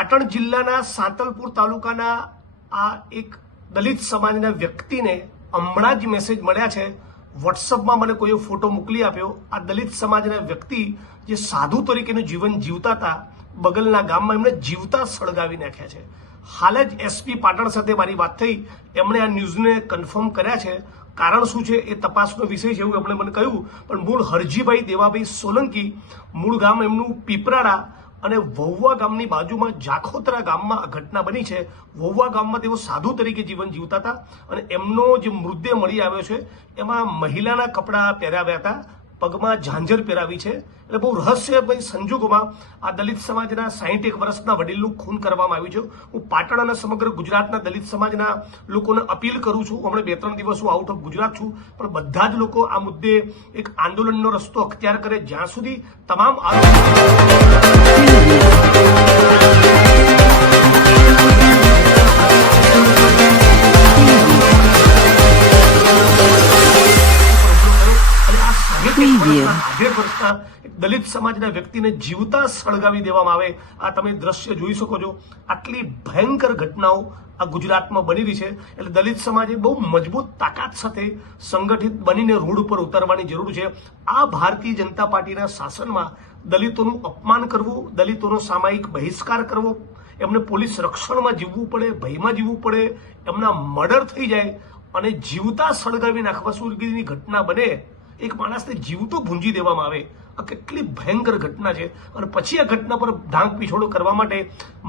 પાટણ જિલ્લાના સાંતલપુર તાલુકાના આ એક દલિત સમાજના વ્યક્તિને હમણાં જ મેસેજ મળ્યા છે. વોટ્સઅપમાં મને કોઈએ ફોટો મોકલી આપ્યો. આ દલિત સમાજના વ્યક્તિ જે સાધુ તરીકેનું જીવન જીવતા હતા, બગલના ગામમાં એમને જીવતા સળગાવી નાખ્યા છે. હાલ જ એસપી પાટણ સાથે મારી વાત થઈ. એમણે આ ન્યૂઝને કન્ફર્મ કર્યા છે. કારણ શું છે એ તપાસનો વિષય છે એવું એમણે મને કહ્યું. પણ મૂળ હરજીભાઈ દેવાભાઈ સોલંકી, મૂળ ગામ એમનું પીપરાડા અને વહુવા ગામની બાજુમાં જાખોતરા ગામમાં આ ઘટના બની છે. વહુવા ગામમાં તેઓ સાધુ તરીકે જીવન જીવતા હતા અને એમનો જે મૃતદેહ મળી આવ્યો છે એમાં મહિલાના કપડાં પહેરાવ્યા હતા, પગમાં ઝાંઝર પહેરાવી છે. એટલે બહુ રહસ્યમય સંજોગોમાં આ દલિત સમાજના 61 વર્ષના વડીલનું ખૂન કરવામાં આવ્યું છે. હું પાટણ અને સમગ્ર ગુજરાતના દલિત સમાજના લોકોને અપીલ કરું છું. હમણાં 2-3 દિવસ હું આઉટ ઓફ ગુજરાત છું, પણ બધા જ લોકો આ મુદ્દે એક આંદોલનનો રસ્તો અખ્તિયાર કરે જ્યાં સુધી તમામ દલિત સમાજના વ્યક્તિને જીવતા સળગાવી દેવામાં આવે. આ તમે દ્રશ્ય જોઈ શકો છો. આટલી ભયંકર ઘટનાઓ આ ગુજરાતમાં બની રહી છે. એટલે દલિત સમાજે બહુ મજબૂત તાકાત સાથે સંગઠિત બનીને રોડ ઉપર ઉતરવાની જરૂર છે. આ ભારતીય જનતા પાર્ટીના શાસનમાં દલિતોનું અપમાન કરવું, દલિતોનો સામાયિક બહિષ્કાર કરવો, એમને પોલીસ રક્ષણમાં જીવવું પડે, ભયમાં જીવવું પડે, એમના મર્ડર થઈ જાય અને જીવતા સળગાવી નાખવા સુધીની ઘટના બને, એક માણસને જીવતો ભૂંજી દેવામાં આવે, આ કેટલી ભયંકર ઘટના છે. અને પછી આ ઘટના પર ઢાંક પીછોડો કરવા માટે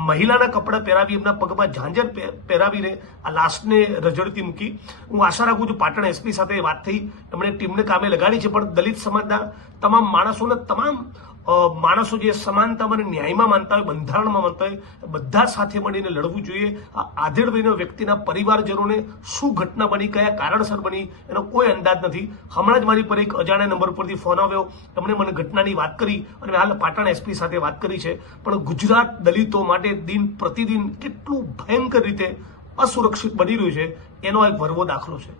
મહિલાના કપડાં પહેરાવી, એમના પગમાં ઝાંઝર પહેરાવીને આ લાશને રજડતી મૂકી. હું આશા રાખું છું પાટણ એસપી સાથે વાત થઈ, એમણે ટીમને કામે લગાડી છે. પણ દલિત સમાજના તમામ માણસોને, તમામ માણસો જે સમાનતામાં અને ન્યાયમાં માનતા હોય, બંધારણમાં માનતા હોય, બધા સાથે મળીને લડવું જોઈએ. આ આધેડભાઈના વ્યક્તિના પરિવારજનોને શું ઘટના બની, કયા કારણસર બની, એનો કોઈ અંદાજ નથી. હમણાં જ મારી પર એક અજાણ્યા નંબર પરથી ફોન આવ્યો. એમણે મને ઘટનાની વાત કરી અને હાલ પાટણ એસપી સાથે વાત કરી છે. પણ ગુજરાત દલિતો માટે દિન પ્રતિદિન કેટલું ભયંકર રીતે અસુરક્ષિત બની રહ્યું છે એનો એક ભરવો દાખલો છે.